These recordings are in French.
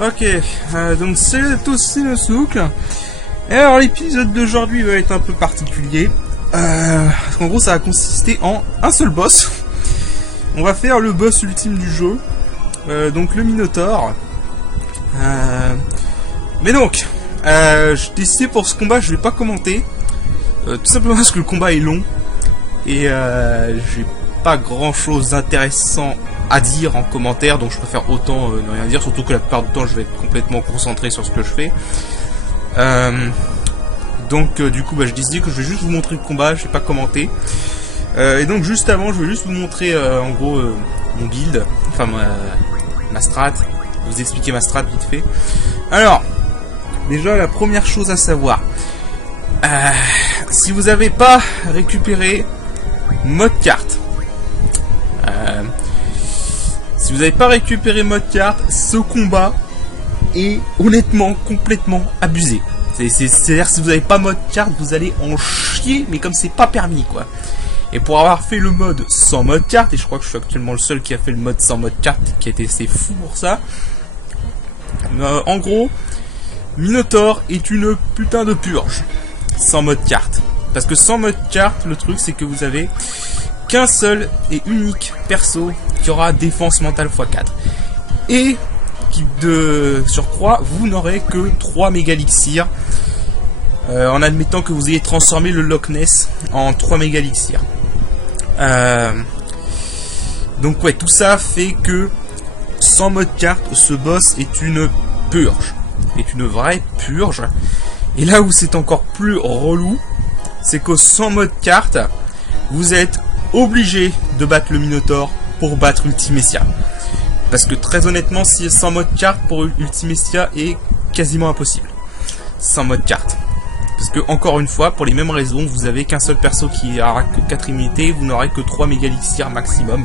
Ok, donc salut à tous, c'est le Souk. Et alors l'épisode d'aujourd'hui va être un peu particulier. Parce qu'en gros ça va consister en un seul boss. On va faire le boss ultime du jeu. Donc le Minotaur. Mais donc, j'ai décidé pour ce combat je vais pas commenter. Tout simplement parce que le combat est long. Et j'ai pas grand chose d'intéressant à dire en commentaire, donc je préfère autant ne rien dire, surtout que la plupart du temps je vais être complètement concentré sur ce que je fais. Donc du coup j'ai décidé que je vais juste vous montrer le combat, je vais pas commenter. Et donc juste avant je vais juste vous montrer en gros mon build, enfin ma strat, vous expliquer ma strat vite fait. Alors, déjà la première chose à savoir, si vous avez pas récupéré mode carte, si vous n'avez pas récupéré mode carte, ce combat est honnêtement complètement abusé. C'est-à-dire si vous n'avez pas mode carte, vous allez en chier, mais comme c'est pas permis quoi. Et pour avoir fait le mode sans mode carte, et je crois que je suis actuellement le seul qui a fait le mode sans mode carte, qui a été assez fou pour ça. En gros, Minotaur est une putain de purge sans mode carte. Parce que sans mode carte, le truc c'est que vous avez qu'un seul et unique perso qui aura défense mentale x4. Et qui de surcroît, vous n'aurez que 3 mégalixirs. En admettant que vous ayez transformé le Loch Ness en 3 mégalixirs. Donc ouais, tout ça fait que sans mode carte, ce boss est une purge. Est une vraie purge. Et là où c'est encore plus relou, c'est que sans mode carte, vous êtes obligé de battre le Minotaur pour battre Ultimecia. Parce que très honnêtement, si sans mode carte pour Ultimecia est quasiment impossible. Sans mode carte. Parce que encore une fois, pour les mêmes raisons, vous avez qu'un seul perso qui aura que 4 immunités, vous n'aurez que 3 mégalixirs maximum.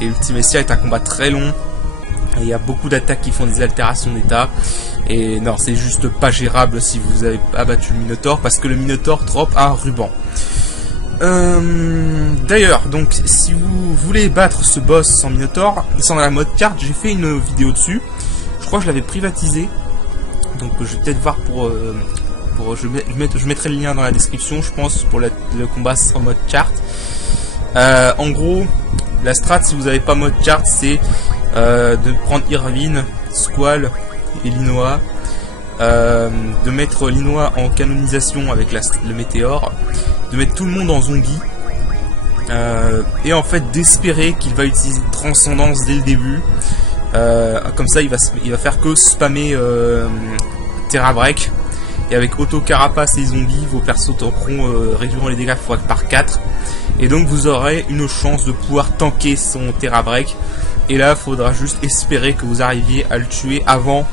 Et Ultimecia est un combat très long. Il y a beaucoup d'attaques qui font des altérations d'état. Et non, c'est juste pas gérable si vous avez abattu le Minotaur, parce que le Minotaur drop un ruban. D'ailleurs, donc si vous voulez battre ce boss sans Minotaur, sans la mode carte, j'ai fait une vidéo dessus. Je crois que je l'avais privatisé. Donc je vais peut-être voir je mettrai le lien dans la description, je pense, pour le combat sans mode carte. En gros, la strat, si vous n'avez pas mode carte, c'est de prendre Irvine, Squall et Linoa, de mettre Linoa en canonisation avec le météore, de mettre tout le monde en zombie, et en fait d'espérer qu'il va utiliser Transcendance dès le début. Comme ça il va faire que spammer Terra Break, et avec Auto Carapace et Zombie, vos persos réduiront les dégâts par 4, et donc vous aurez une chance de pouvoir tanker son Terra Break. Et là, il faudra juste espérer que vous arriviez à le tuer avant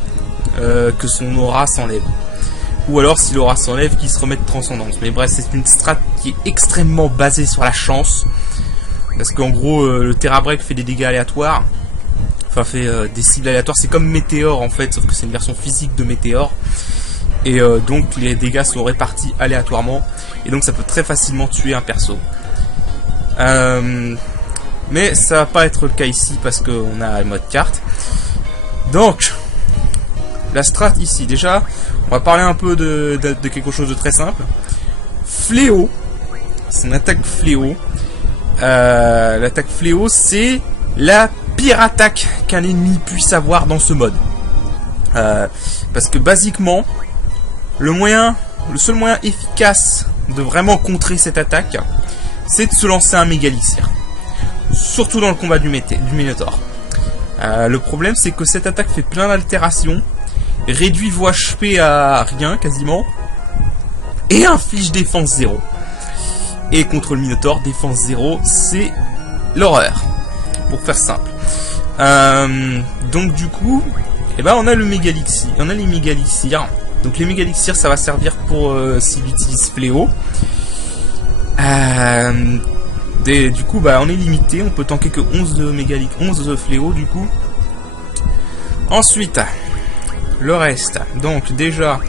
que son aura s'enlève. Ou alors, si l'aura s'enlève, qu'il se remette de Transcendance. Mais bref, c'est une strat qui est extrêmement basée sur la chance. Parce qu'en gros, le Terra Break fait des dégâts aléatoires. Enfin, fait des cibles aléatoires. C'est comme Météore, en fait, sauf que c'est une version physique de Météore. Et donc, les dégâts sont répartis aléatoirement. Et donc, ça peut très facilement tuer un perso. Mais ça va pas être le cas ici parce qu'on a le mode carte. Donc, la strat ici, déjà, on va parler un peu de quelque chose de très simple. Fléau, son attaque Fléau. L'attaque Fléau, c'est la pire attaque qu'un ennemi puisse avoir dans ce mode. Parce que basiquement, le seul moyen efficace de vraiment contrer cette attaque, c'est de se lancer un mégalixir. Surtout dans le combat du Minotaur. Le problème c'est que cette attaque fait plein d'altérations, réduit vos HP à rien quasiment, et inflige défense 0. Et contre le Minotaur, défense 0, c'est l'horreur, pour faire simple. Donc du coup, on a le mégalixir, on a les mégalixirs. Donc les mégalixirs, ça va servir pour s'il utilise Fléau. Du coup, on est limité, on peut tanker que 11 fléaux du coup. Ensuite, le reste. Donc déjà,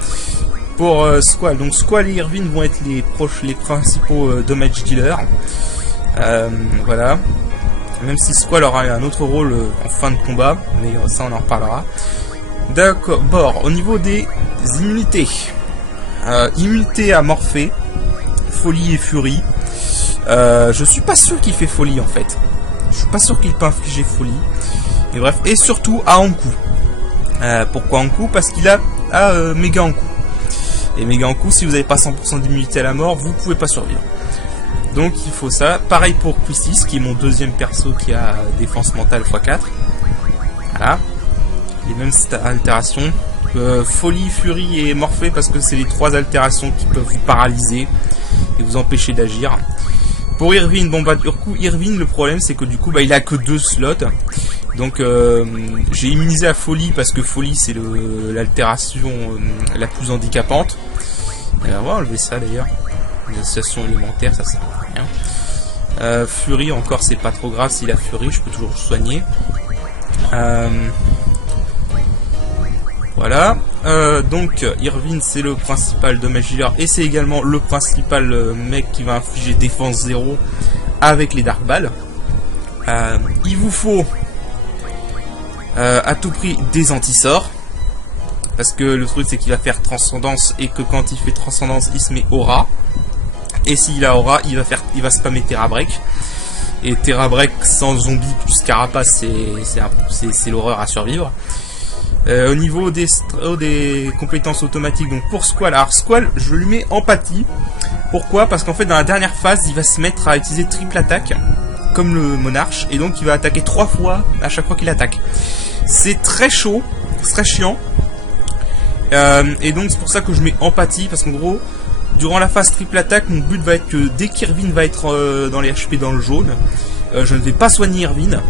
pour Squall. Donc Squall et Irvine vont être les principaux damage dealers. Voilà. Même si Squall aura un autre rôle en fin de combat, mais ça on en reparlera. D'accord, bon, au niveau des immunités. Immunité à Morphée, Folie et Furie. Je suis pas sûr qu'il fait Folie en fait. Je suis pas sûr qu'il peut infliger Folie. Et bref, et surtout à Ankou. Pourquoi Ankou? Parce qu'il a méga Ankou. Et méga Ankou, si vous n'avez pas 100% d'immunité à la mort, vous pouvez pas survivre. Donc il faut ça. Pareil pour Quistis, qui est mon deuxième perso qui a défense mentale x4. Voilà. Les mêmes altérations. Folie, Furie et Morphée, parce que c'est les 3 altérations qui peuvent vous paralyser et vous empêcher d'agir. Pour Irvine, bon bah du coup Irvine, le problème c'est que du coup bah il a que 2 slots. Donc j'ai immunisé à Folie parce que Folie c'est l'altération la plus handicapante. On va enlever ça d'ailleurs. Les associations élémentaires, ça sert à rien. Furie encore c'est pas trop grave, s'il a Furie je peux toujours soigner. Voilà, donc Irvine c'est le principal dommage dealer et c'est également le principal mec qui va infliger défense 0 avec les Dark Balls. Il vous faut à tout prix des anti-sorts, parce que le truc c'est qu'il va faire transcendance et que quand il fait transcendance il se met aura, et s'il a aura il va spammer Terra Break, et Terra Break sans zombie plus carapace c'est l'horreur à survivre. Au niveau des compétences automatiques, donc pour Squall, alors Squall, je lui mets empathie. Pourquoi? Parce qu'en fait, dans la dernière phase, il va se mettre à utiliser triple attaque, comme le monarche, et donc il va attaquer 3 fois à chaque fois qu'il attaque. C'est très chaud, c'est très chiant. Et donc c'est pour ça que je mets empathie, parce qu'en gros, durant la phase triple attaque, mon but va être que dès qu'Irvine va être dans les HP dans le jaune, je ne vais pas soigner Irvine.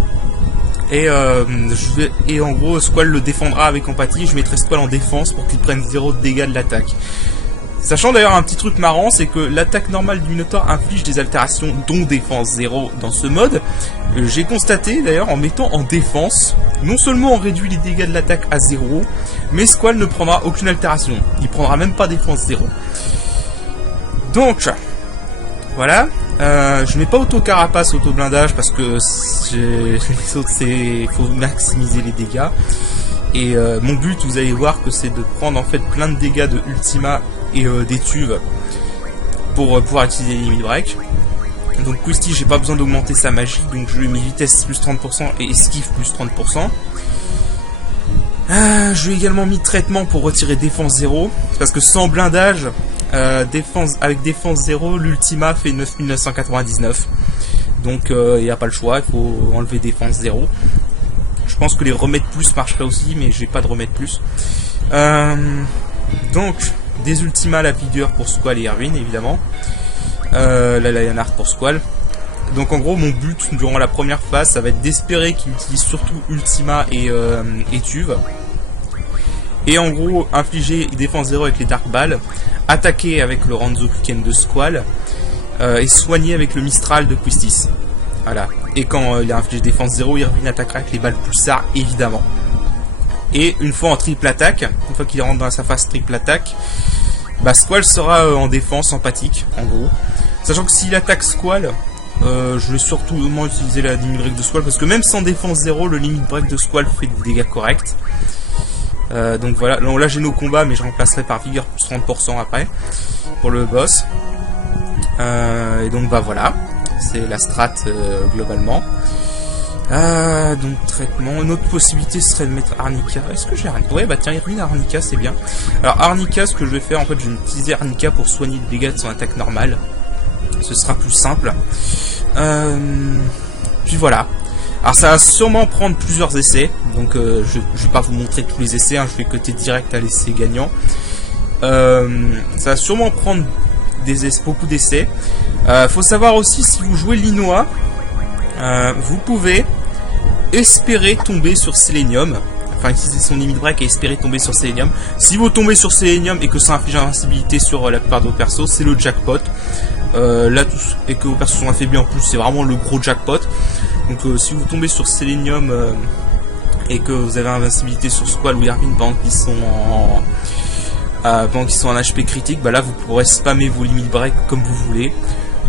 Et en gros Squall le défendra avec empathie. Je mettrai Squall en défense pour qu'il prenne 0 de dégâts de l'attaque. Sachant d'ailleurs un petit truc marrant, c'est que l'attaque normale du Minotaur inflige des altérations dont défense 0 dans ce mode. J'ai constaté d'ailleurs en mettant en défense, non seulement on réduit les dégâts de l'attaque à 0, mais Squall ne prendra aucune altération. Il prendra même pas défense 0. Donc voilà. Je mets pas auto-carapace, auto-blindage parce que les autres c'est faut maximiser les dégâts. Et mon but, vous allez voir que c'est de prendre en fait plein de dégâts de Ultima et d'étuve pour pouvoir utiliser les limit break. Donc Quistis, j'ai pas besoin d'augmenter sa magie, donc je lui mets vitesse plus 30% et esquive plus 30%. Je lui ai également mis traitement pour retirer défense 0, parce que sans blindage, avec défense 0, l'Ultima fait 9999. Donc il n'y a pas le choix, il faut enlever défense 0. Je pense que les remèdes plus marcheraient aussi, mais j'ai pas de remède plus. Donc, des Ultima à la vigueur pour Squall et Irvine, évidemment. La Lionheart pour Squall. Donc en gros, mon but durant la première phase, ça va être d'espérer qu'il utilise surtout Ultima et Tuve. Et en gros, infliger défense 0 avec les Dark Balls, attaquer avec le Ranzo-Kuken de Squall, et soigner avec le Mistral de Quistis. Voilà. Et quand il a infligé défense 0, Irvine attaquera avec les balles pulsar, évidemment. Et une fois en triple attaque, une fois qu'il rentre dans sa phase triple attaque, bah Squall sera en défense empathique, en gros. Sachant que s'il attaque Squall, je vais surtout utiliser la limit break de Squall, parce que même sans défense 0, le limit break de Squall fait des dégâts corrects. Donc voilà, là j'ai nos combats, mais je remplacerai par vigueur plus 30% après, pour le boss. Et donc bah voilà, c'est la strat globalement. Donc traitement, une autre possibilité serait de mettre Arnica. Est-ce que j'ai Arnica? Ouais bah tiens, Irvine Arnica c'est bien. Alors Arnica, ce que je vais faire en fait, je vais utiliser Arnica pour soigner les dégâts de son attaque normale. Ce sera plus simple. Puis voilà. Alors ça va sûrement prendre plusieurs essais, donc je vais pas vous montrer tous les essais, hein, je vais coter direct à l'essai gagnant. Ça va sûrement prendre beaucoup d'essais. Faut savoir aussi, si vous jouez Linois, vous pouvez espérer tomber sur Selenium, enfin utiliser son limit break et espérer tomber sur Selenium. Si vous tombez sur Selenium et que ça inflige invincibilité sur la plupart de vos persos, c'est le jackpot. Là, et que vos persos sont affaiblis en plus, c'est vraiment le gros jackpot. Donc si vous tombez sur Selenium et que vous avez invincibilité sur Squall ou Irvine pendant qu'ils sont en HP critique, bah là vous pourrez spammer vos limit break comme vous voulez.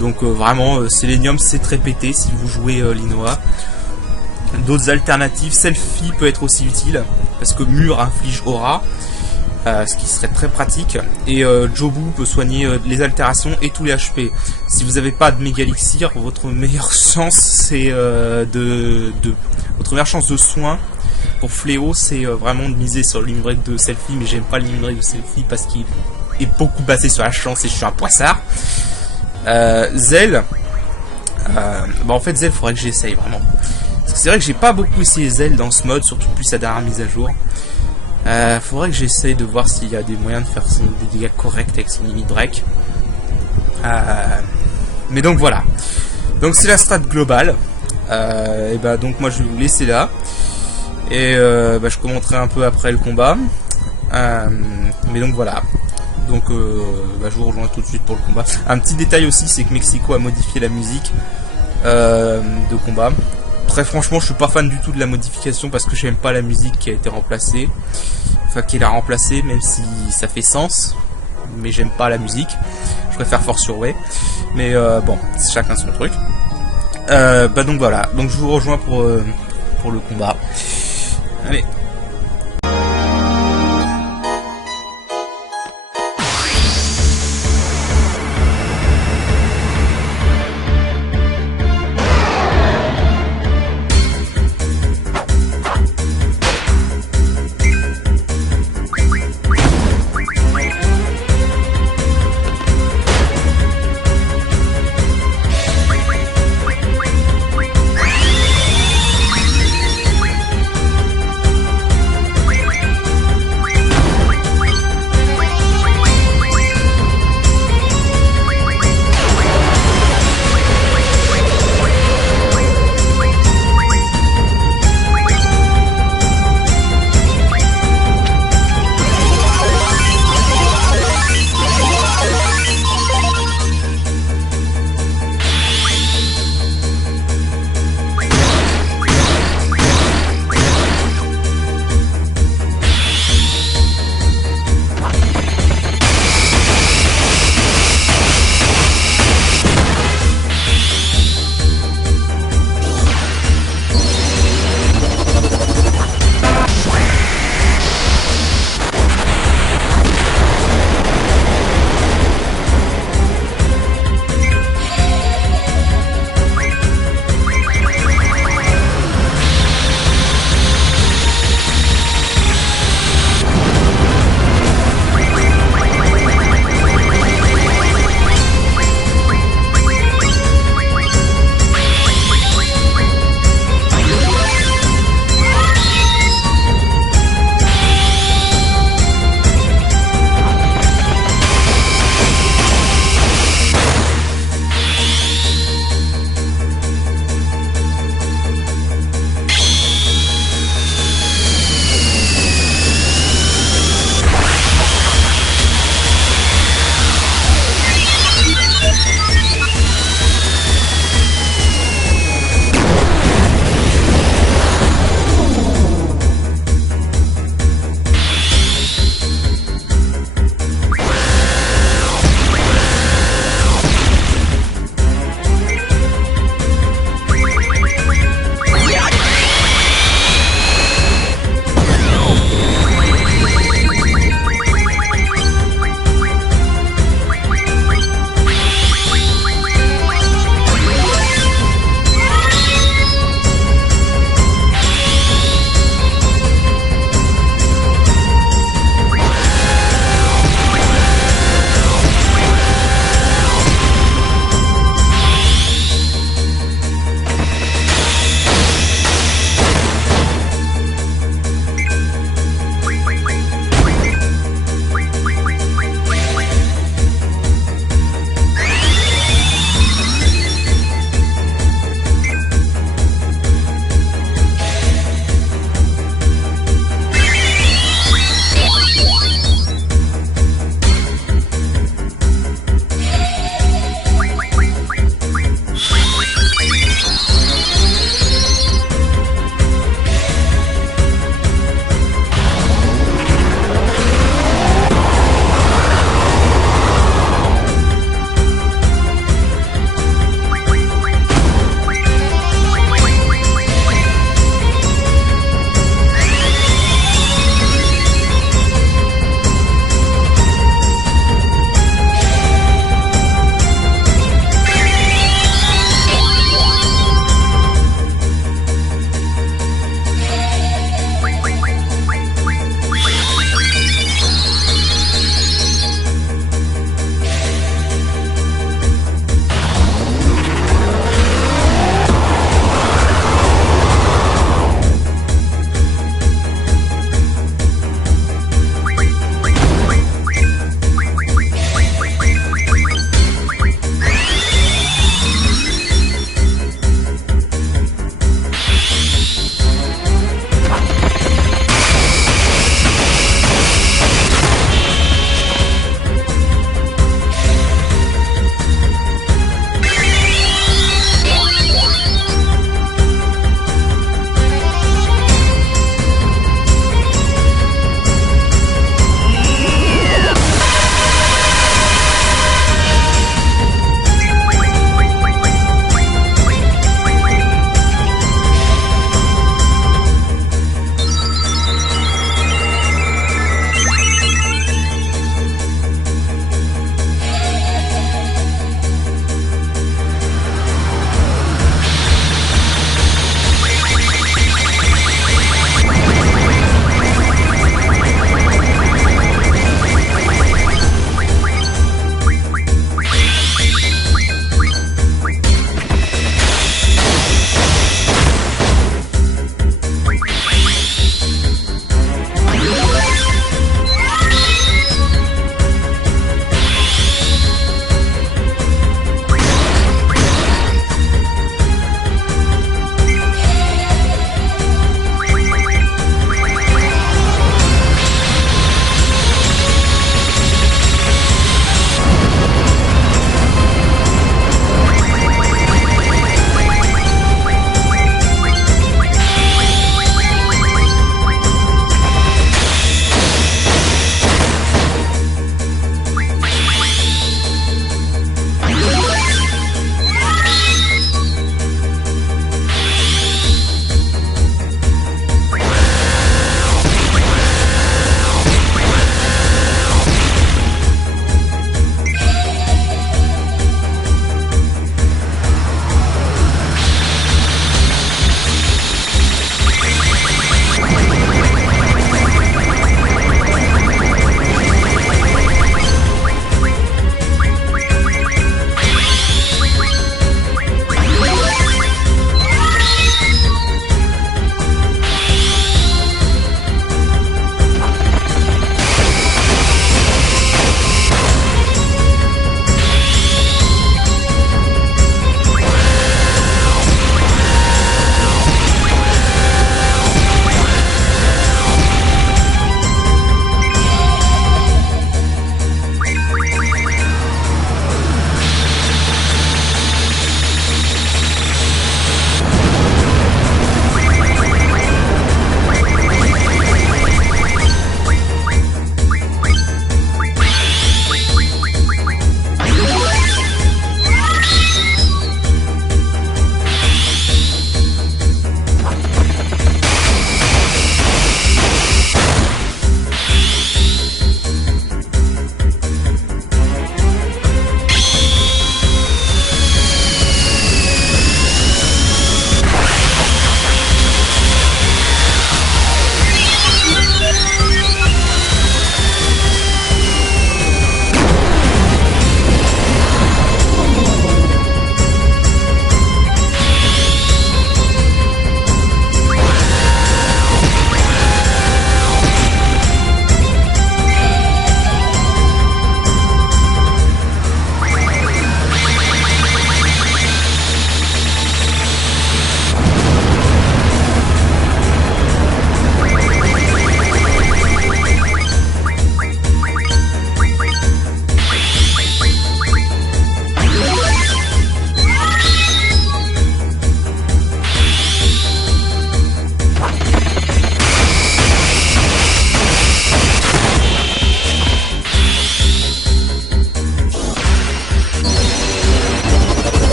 Donc vraiment Selenium c'est très pété si vous jouez Linoa. d'autres alternatives. Selfie peut être aussi utile, parce que mur inflige aura, ce qui serait très pratique. Et Jobu peut soigner les altérations et tous les HP. Si vous n'avez pas de méga elixir, votre meilleure chance c'est votre meilleure chance de soin pour Fléau, c'est vraiment de miser sur le limit break de Selfie, mais j'aime pas le limit break de Selfie parce qu'il est beaucoup basé sur la chance et je suis un poissard. Zell, en fait Zell faudrait que j'essaye vraiment. Parce que c'est vrai que j'ai pas beaucoup essayé Zell dans ce mode, surtout depuis sa dernière mise à jour. Faudrait que j'essaye de voir s'il y a des moyens de faire des dégâts corrects avec son limit break. Mais donc voilà. Donc c'est la strat globale. Et bah donc moi je vais vous laisser là. Et je commenterai un peu après le combat. Mais donc voilà. Donc je vous rejoins tout de suite pour le combat. Un petit détail aussi, c'est que Mexico a modifié la musique de combat. Très franchement, je suis pas fan du tout de la modification parce que j'aime pas la musique qui a été remplacée. Enfin, qui l'a remplacée, même si ça fait sens. Mais j'aime pas la musique. Je préfère Force Survey. Mais bon, chacun son truc. Donc voilà. Donc je vous rejoins pour le combat. Allez.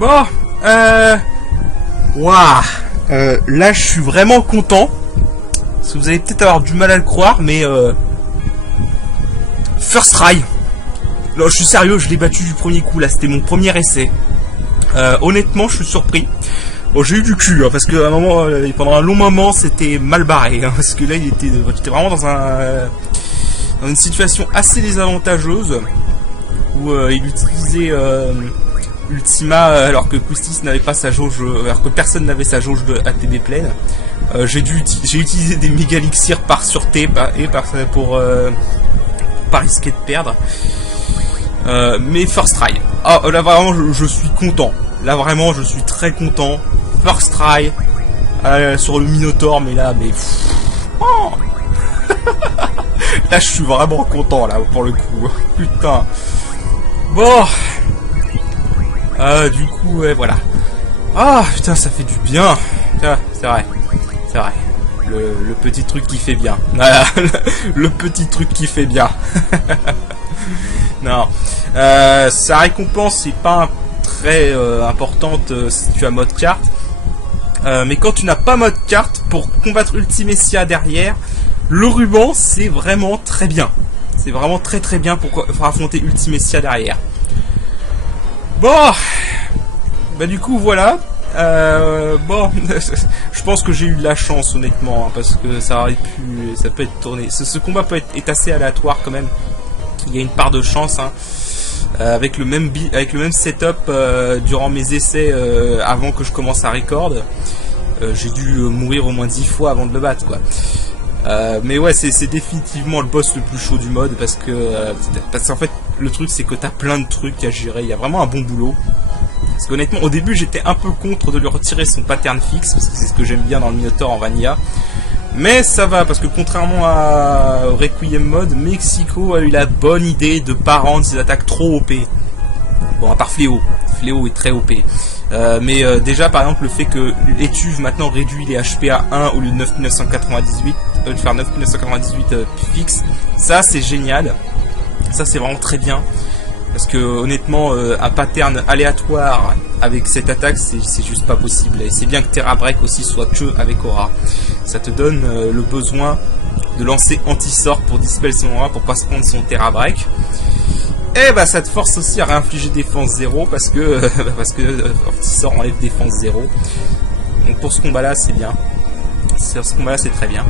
Bon, waouh, là je suis vraiment content. Parce que vous allez peut-être avoir du mal à le croire, mais first try. Non, je suis sérieux, je l'ai battu du premier coup là, c'était mon premier essai. Honnêtement, je suis surpris. Bon, j'ai eu du cul, hein, parce que à un moment, pendant un long moment, c'était mal barré, hein, parce que là, j'étais vraiment dans une situation assez désavantageuse où il utilisait Ultima alors que Kustis n'avait pas sa jauge, alors que personne n'avait sa jauge de ATB pleine. J'ai utilisé des méga elixirs par sûreté pour pas risquer de perdre. Mais first try. Ah, là vraiment je suis content. Là vraiment je suis très content. First try sur le Minotaur, mais là oh là je suis vraiment content là pour le coup. Putain. Bon. Du coup ouais voilà. Ah putain ça fait du bien. Tiens, c'est vrai. C'est vrai. Le petit truc qui fait bien. Voilà. Le petit truc qui fait bien. Non. Sa récompense n'est pas très importante si tu as mode carte. Mais quand tu n'as pas mode carte, pour combattre Ultimessia derrière, le ruban c'est vraiment très bien. C'est vraiment très très bien pour affronter Ultimessia derrière. Bon. Bah du coup voilà. Bon, je pense que j'ai eu de la chance honnêtement, hein, parce que ça peut être tourné. Ce combat est assez aléatoire quand même. Il y a une part de chance, hein. Avec le même setup durant mes essais avant que je commence à record. J'ai dû mourir au moins 10 fois avant de le battre, quoi. Mais ouais, c'est définitivement le boss le plus chaud du mode parce qu'en fait le truc c'est que t'as plein de trucs à gérer. Il y a vraiment un bon boulot. Parce qu'honnêtement, au début, j'étais un peu contre de lui retirer son pattern fixe, parce que c'est ce que j'aime bien dans le Minotaur en Vanilla. Mais ça va, parce que contrairement à Requiem Mode, Mexico a eu la bonne idée de pas rendre ses attaques trop OP. Bon, à part Fléau. Fléau est très OP. Mais déjà, par exemple, le fait que Etuve maintenant réduit les HP à 1 au lieu de 9998, de faire 9998 fixe, ça c'est génial. Ça c'est vraiment très bien. Parce que honnêtement, un pattern aléatoire avec cette attaque, c'est juste pas possible. Et c'est bien que Terra Break aussi soit que avec Aura. Ça te donne le besoin de lancer anti-sort pour dispel son Aura pour pas se prendre son Terra Break. Et bah ça te force aussi à réinfliger défense 0 parce que anti-sort enlève défense 0. Donc pour ce combat là c'est bien. Ce combat là c'est très bien.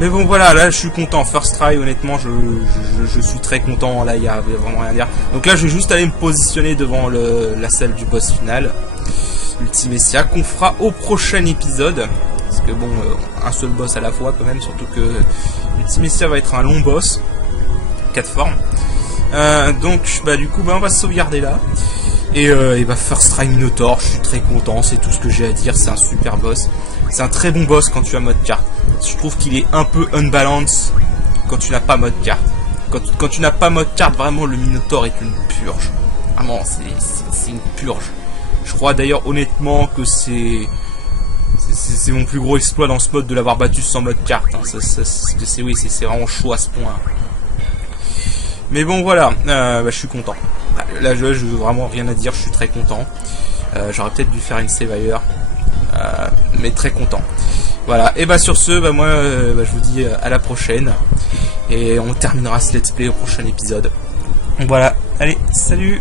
Mais bon voilà, là je suis content. First try, honnêtement je suis très content. Là il y a vraiment rien à dire. Donc là je vais juste aller me positionner devant la salle du boss final Ultimessia qu'on fera au prochain épisode. Parce que bon, un seul boss à la fois quand même. Surtout que Ultimessia va être un long boss 4 formes. Donc bah du coup bah, on va se sauvegarder là. Et bah First try Minotaur, je suis très content. C'est tout ce que j'ai à dire. C'est un super boss. C'est un très bon boss quand tu as mode carte. Je trouve qu'il est un peu unbalance quand tu n'as pas mode carte. Quand tu n'as pas mode carte, vraiment le Minotaur est une purge. Vraiment, c'est une purge. Je crois d'ailleurs honnêtement que c'est mon plus gros exploit dans ce mode de l'avoir battu sans mode carte. Hein. C'est vraiment chaud à ce point. Mais bon voilà, bah, je suis content. Là je veux vraiment rien à dire, je suis très content. J'aurais peut-être dû faire une save ailleurs. Mais très content. Voilà, et bah sur ce, bah moi je vous dis à la prochaine. Et on terminera ce let's play au prochain épisode. Donc voilà, allez, salut!